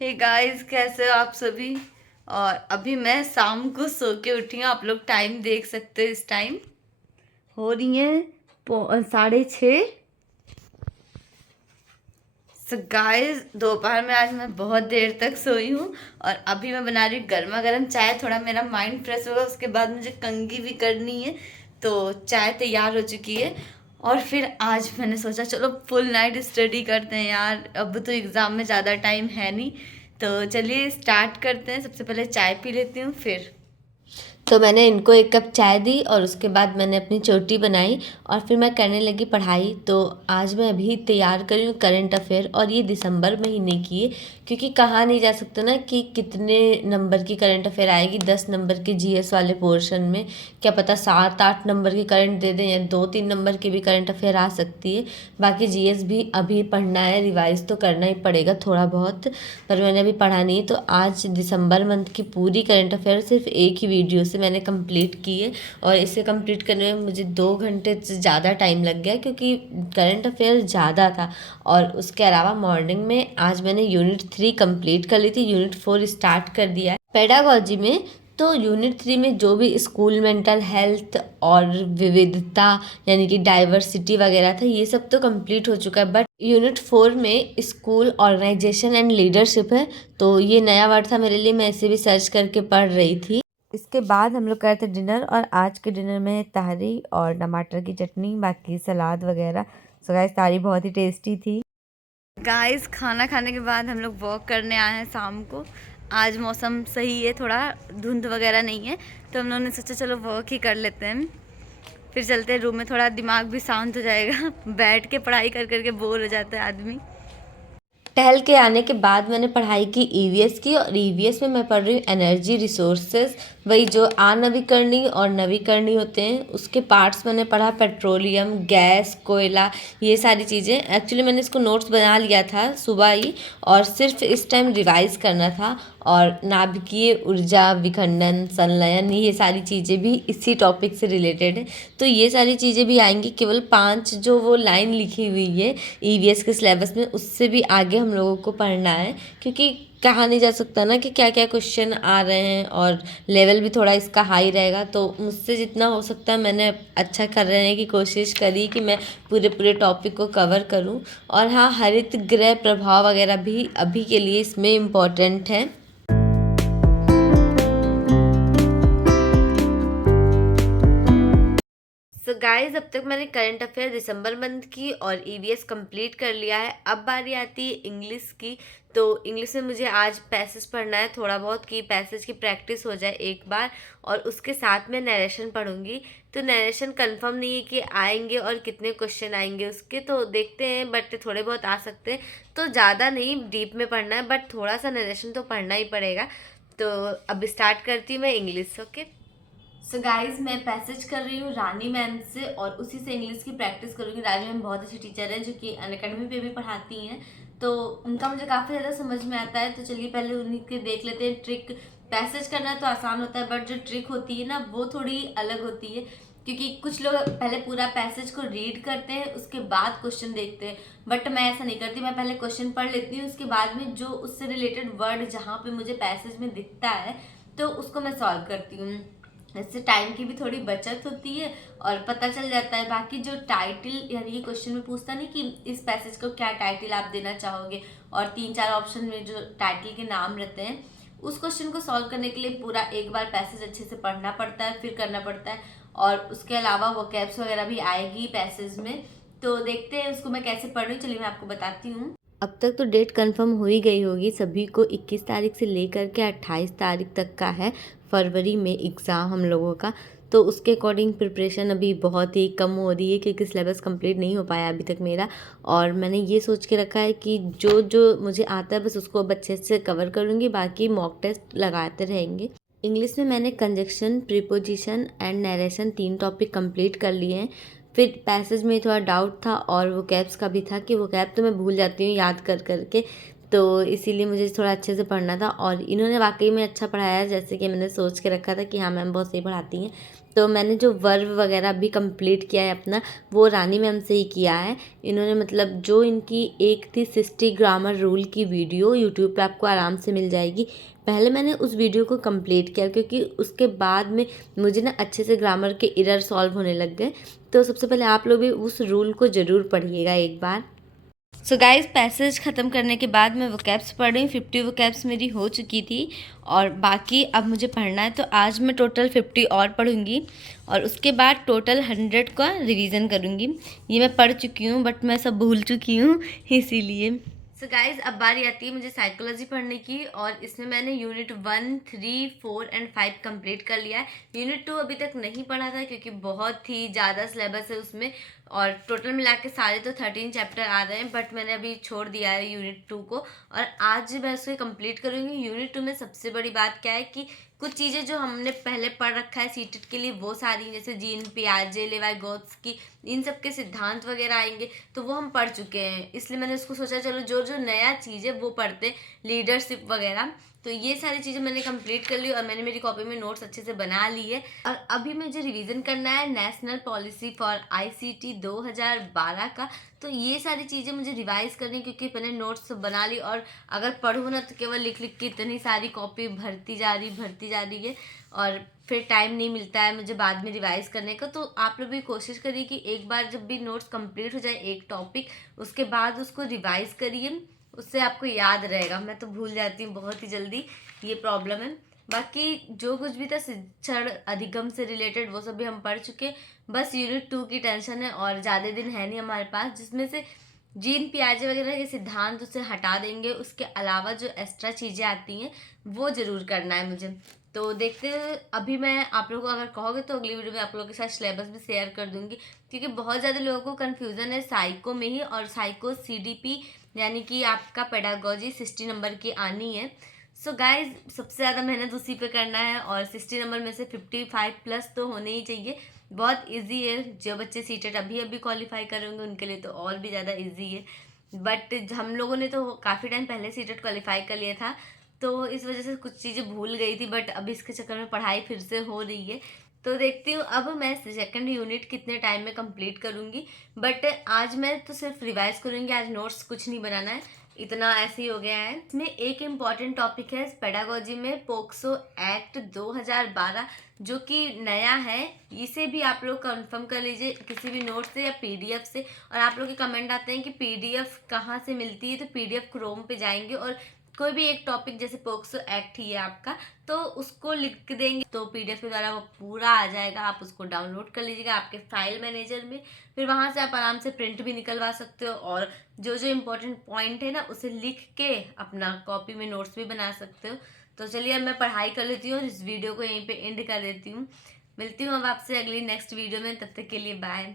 Hey guys, कैसे हो आप सभी। और अभी मैं शाम को सो के उठी हूँ। आप लोग टाइम देख सकते हो। इस टाइम हो रही है 6:30। सो गाइस, दोपहर में आज मैं बहुत देर तक सोई हूँ। और अभी मैं बना रही हूँ गर्मा गर्म चाय। थोड़ा मेरा माइंड फ्रेश होगा, उसके बाद मुझे कंघी भी करनी है। तो चाय तैयार हो चुकी है। और फिर आज मैंने सोचा चलो फुल नाइट स्टडी करते हैं यार। अब तो एग्ज़ाम में ज़्यादा टाइम है नहीं। तो चलिए स्टार्ट करते हैं। सबसे पहले चाय पी लेती हूँ फिर। तो मैंने इनको 1 कप चाय दी और उसके बाद मैंने अपनी चोटी बनाई और फिर मैं करने लगी पढ़ाई। तो आज मैं अभी तैयार कर रही हूँ करंट अफेयर, और ये दिसंबर महीने की है, क्योंकि कहा नहीं जा सकता ना कि कितने नंबर की करंट अफेयर आएगी। 10 नंबर के जीएस वाले पोर्शन में क्या पता 7-8 नंबर की करंट दे दें, या 2-3 नंबर की भी करंट अफेयर आ सकती है। बाकी जीएस भी अभी पढ़ना है, रिवाइज तो करना ही पड़ेगा थोड़ा बहुत, पर मैंने अभी पढ़ा नहीं है। तो आज दिसंबर मंथ की पूरी करंट अफेयर सिर्फ एक ही वीडियो से मैंने कंप्लीट की है, और इसे कंप्लीट करने में मुझे 2 घंटे से ज़्यादा टाइम लग गया, क्योंकि करंट अफेयर ज़्यादा था। और उसके अलावा मॉर्निंग में आज मैंने यूनिट 3 कंप्लीट कर ली थी, यूनिट 4 स्टार्ट कर दिया है पेडागोजी में। तो यूनिट 3 में जो भी स्कूल मेंटल हेल्थ और विविधता यानी कि डाइवर्सिटी वगैरह था, ये सब तो कंप्लीट हो चुका है। बट यूनिट 4 में स्कूल ऑर्गेनाइजेशन एंड लीडरशिप है, तो ये नया वर्ड था मेरे लिए, मैं इसे भी सर्च करके पढ़ रही थी। इसके बाद हम लोग करे थे डिनर, और आज के डिनर में तहरी और टमाटर की चटनी, बाकी सलाद वगैरह। सो गाइस, तहरी बहुत ही टेस्टी थी। गाइस, खाना खाने के बाद हम लोग वॉक करने आए हैं शाम को। आज मौसम सही है, थोड़ा धुंध वगैरह नहीं है। तो हम लोगों ने सोचा चलो वॉक ही कर लेते हैं। फिर चलते हैं रूम में, थोड़ा दिमाग भी शांत हो जाएगा। बैठ के पढ़ाई कर करके बोर हो जाता है आदमी। टहल के आने के बाद मैंने पढ़ाई की ईवीएस की, और ईवीएस में मैं पढ़ रही हूँ एनर्जी रिसोर्सेज, वही जो अनवीकरणीय और नवीकरणीय होते हैं उसके पार्ट्स मैंने पढ़ा। पेट्रोलियम, गैस, कोयला, ये सारी चीज़ें। एक्चुअली मैंने इसको नोट्स बना लिया था सुबह ही, और सिर्फ इस टाइम रिवाइज करना था। और नाभिकीय ऊर्जा, विखंडन, संलयन, ये सारी चीज़ें भी इसी टॉपिक से रिलेटेड है। तो ये सारी चीज़ें भी आएंगी। केवल 5 जो वो लाइन लिखी हुई है ईवीएस के सिलेबस में, उससे भी आगे हम लोगों को पढ़ना है, क्योंकि कहा नहीं जा सकता ना कि क्या क्या क्वेश्चन आ रहे हैं, और लेवल भी थोड़ा इसका हाई रहेगा। तो मुझसे जितना हो सकता है मैंने अच्छा कर रहे की कोशिश करी कि मैं पूरे पूरे टॉपिक को कवर करूं। और हाँ, हरित गृह प्रभाव वगैरह भी अभी के लिए इसमें इम्पोर्टेंट है। सो गाइस, अब तक मैंने करंट अफेयर दिसंबर मंथ की और ईवीएस कंप्लीट कर लिया है। अब बारी आती है इंग्लिश की। तो इंग्लिश में मुझे आज पैसेज पढ़ना है थोड़ा बहुत, कि पैसेज की प्रैक्टिस हो जाए एक बार। और उसके साथ में नरेशन पढ़ूंगी। तो नरेशन कंफर्म नहीं है कि आएंगे और कितने क्वेश्चन आएंगे उसके, तो देखते हैं। बट थोड़े बहुत आ सकते हैं, तो ज़्यादा नहीं डीप में पढ़ना है, बट थोड़ा सा नरेशन तो पढ़ना ही पड़ेगा। तो अब स्टार्ट करती हूँ मैं इंग्लिश। ओके। सो गाइज, मैं पैसेज कर रही हूँ रानी मैम से, और उसी से इंग्लिश की प्रैक्टिस करूँगी। रानी मैम बहुत अच्छी टीचर है, जो कि अनअकैडमी पे भी पढ़ाती हैं। तो उनका मुझे काफ़ी ज़्यादा समझ में आता है। तो चलिए पहले उन्हीं के देख लेते हैं ट्रिक। पैसेज करना तो आसान होता है, बट जो ट्रिक होती है ना, वो थोड़ी अलग होती है। क्योंकि कुछ लोग पहले पूरा पैसेज को रीड करते हैं, उसके बाद क्वेश्चन देखते हैं। बट मैं ऐसा नहीं करती। मैं पहले क्वेश्चन पढ़ लेती हूँ, उसके बाद में जो उससे रिलेटेड वर्ड जहाँ पे मुझे पैसेज में दिखता है, तो उसको मैं सॉल्व करती हूँ। इससे टाइम की भी थोड़ी बचत होती है, और पता चल जाता है। बाकी जो टाइटल, यानी कि क्वेश्चन में पूछता नहीं कि इस पैसेज को क्या टाइटल आप देना चाहोगे, और 3-4 ऑप्शन में जो टाइटल के नाम रहते हैं, उस क्वेश्चन को सॉल्व करने के लिए पूरा एक बार पैसेज अच्छे से पढ़ना पड़ता है, फिर करना पड़ता है। और उसके अलावा वोकैब्स वगैरह भी आएगी पैसेज में। तो देखते हैं उसको मैं कैसे पढ़ रही हूँ। चलिए मैं आपको बताती हूँ। अब तक तो डेट कंफर्म हो ही गई होगी सभी को। 21 तारीख से लेकर के 28 तारीख तक का है फरवरी में एग्ज़ाम हम लोगों का। तो उसके अकॉर्डिंग प्रिपरेशन अभी बहुत ही कम हो रही है, क्योंकि सिलेबस कंप्लीट नहीं हो पाया अभी तक मेरा। और मैंने ये सोच के रखा है कि जो जो मुझे आता है बस उसको अब अच्छे से कवर करूँगी, बाकी मॉक टेस्ट लगाते रहेंगे। इंग्लिश में मैंने conjunction, preposition and narration 3 topic complete कर लिए हैं। फिर पैसेज में थोड़ा डाउट था, और वो कैब्स का भी था कि वो कैब तो मैं भूल जाती हूँ याद कर करके। तो इसीलिए मुझे थोड़ा अच्छे से पढ़ना था और इन्होंने वाकई में अच्छा पढ़ाया है, जैसे कि मैंने सोच के रखा था कि हाँ मैम बहुत सही पढ़ाती हैं। तो मैंने जो वर्ब वगैरह भी कंप्लीट किया है अपना, वो रानी मैम से ही किया है। इन्होंने मतलब जो इनकी एक थी 60 ग्रामर रूल की वीडियो, यूट्यूब पे आपको आराम से मिल जाएगी। पहले मैंने उस वीडियो को कंप्लीट किया क्योंकि उसके बाद में मुझे ना अच्छे से ग्रामर के एरर सॉल्व होने लग गए। तो सबसे पहले आप लोग भी उस रूल को ज़रूर पढ़िएगा एक बार। सो गाइस, पैसेज ख़त्म करने के बाद मैं वोकैब्स पढ़ रही हूँ। 50 वोकैब्स मेरी हो चुकी थी और बाकी अब मुझे पढ़ना है। तो आज मैं टोटल 50 और पढ़ूँगी और उसके बाद टोटल 100 का रिवीजन करूँगी। ये मैं पढ़ चुकी हूँ बट मैं सब भूल चुकी हूँ इसीलिए। सो गाइज, अब बारी आती है मुझे साइकोलॉजी पढ़ने की और इसमें मैंने यूनिट 1, 3, 4 एंड 5 कंप्लीट कर लिया है। यूनिट 2 अभी तक नहीं पढ़ा था क्योंकि बहुत ही ज़्यादा सिलेबस है उसमें और टोटल मिला के सारे तो 13 चैप्टर आ रहे हैं, बट मैंने अभी छोड़ दिया है यूनिट 2 को और आज मैं उसको कंप्लीट करूँगी। यूनिट 2 में सबसे बड़ी बात क्या है कि कुछ चीज़ें जो हमने पहले पढ़ रखा है सीटेट के लिए वो सारी, जैसे जीन पियाजे, लेवी-गोत्स्की, इन सब के सिद्धांत वगैरह आएंगे तो वो हम पढ़ चुके हैं। इसलिए मैंने उसको सोचा चलो जो जो नया चीज़ है वो पढ़ते, लीडरशिप वगैरह। तो ये सारी चीज़ें मैंने कंप्लीट कर ली और मैंने मेरी कॉपी में नोट्स अच्छे से बना ली है। और अभी मुझे रिवीजन करना है नेशनल पॉलिसी फॉर आईसीटी 2012 का। तो ये सारी चीज़ें मुझे रिवाइज करनी क्योंकि मैंने नोट्स बना ली और अगर पढ़ूँ ना तो केवल लिख लिख के इतनी सारी कॉपी भरती जा रही है और फिर टाइम नहीं मिलता है मुझे बाद में रिवाइज करने का। तो आप लोग भी कोशिश करिए कि एक बार जब भी नोट्स कंप्लीट हो जाए एक टॉपिक, उसके बाद उसको रिवाइज करिए, उससे आपको याद रहेगा। मैं तो भूल जाती हूँ बहुत ही जल्दी, ये प्रॉब्लम है। बाकी जो कुछ भी था शिक्षण अधिगम से रिलेटेड वो सब भी हम पढ़ चुके। बस यूनिट 2 की टेंशन है और ज़्यादा दिन है नहीं हमारे पास, जिसमें से जीन पियाजे वगैरह के सिद्धांत उसे हटा देंगे। उसके अलावा जो एक्स्ट्रा चीज़ें आती हैं वो ज़रूर करना है मुझे। तो देखते हैं। अभी मैं आप लोगों को अगर कहोगे तो अगली वीडियो में आप लोगों के साथ सिलेबस भी शेयर कर दूंगी क्योंकि बहुत ज़्यादा लोगों को कन्फ्यूज़न है साइको में ही, और साइको सीडीपी यानी कि आपका पेडागोजी 60 नंबर की आनी है। सो गाइज, सबसे ज़्यादा मेहनत उसी पे करना है और 60 नंबर में से 55 प्लस तो होने ही चाहिए। बहुत इजी है, जो बच्चे सीटेट अभी अभी क्वालिफाई करेंगे उनके लिए तो और भी ज़्यादा इजी है। बट हम लोगों ने तो काफ़ी टाइम पहले सीटेट क्वालिफाई कर लिया था तो इस वजह से कुछ चीज़ें भूल गई थी, बट अभी इसके चक्कर में पढ़ाई फिर से हो रही है। तो देखती हूँ अब मैं सेकंड यूनिट कितने टाइम में कंप्लीट करूँगी। बट आज मैं तो सिर्फ रिवाइज करूँगी, आज नोट्स कुछ नहीं बनाना है, इतना ऐसे ही हो गया है। इसमें एक इम्पॉर्टेंट टॉपिक है पेडागोजी में पोक्सो एक्ट 2012 जो कि नया है। इसे भी आप लोग कंफर्म कर लीजिए किसी भी नोट से या पीडीएफ से। और आप लोग के कमेंट आते हैं कि पीडीएफ कहाँ से मिलती है, तो पीडीएफ क्रोम पे जाएंगे और कोई भी एक टॉपिक जैसे पोक्सो एक्ट ही है आपका तो उसको लिख देंगे तो पीडीएफ के द्वारा वो पूरा आ जाएगा। आप उसको डाउनलोड कर लीजिएगा आपके फाइल मैनेजर में, फिर वहाँ से आप आराम से प्रिंट भी निकलवा सकते हो और जो जो इम्पोर्टेंट पॉइंट है ना उसे लिख के अपना कॉपी में नोट्स भी बना सकते हो। तो चलिए अब मैं पढ़ाई कर लेती हूँ और इस वीडियो को यहीं पे एंड कर देती हूँ। मिलती हूँ अब आपसे अगली नेक्स्ट वीडियो में, तब तक के लिए बाय।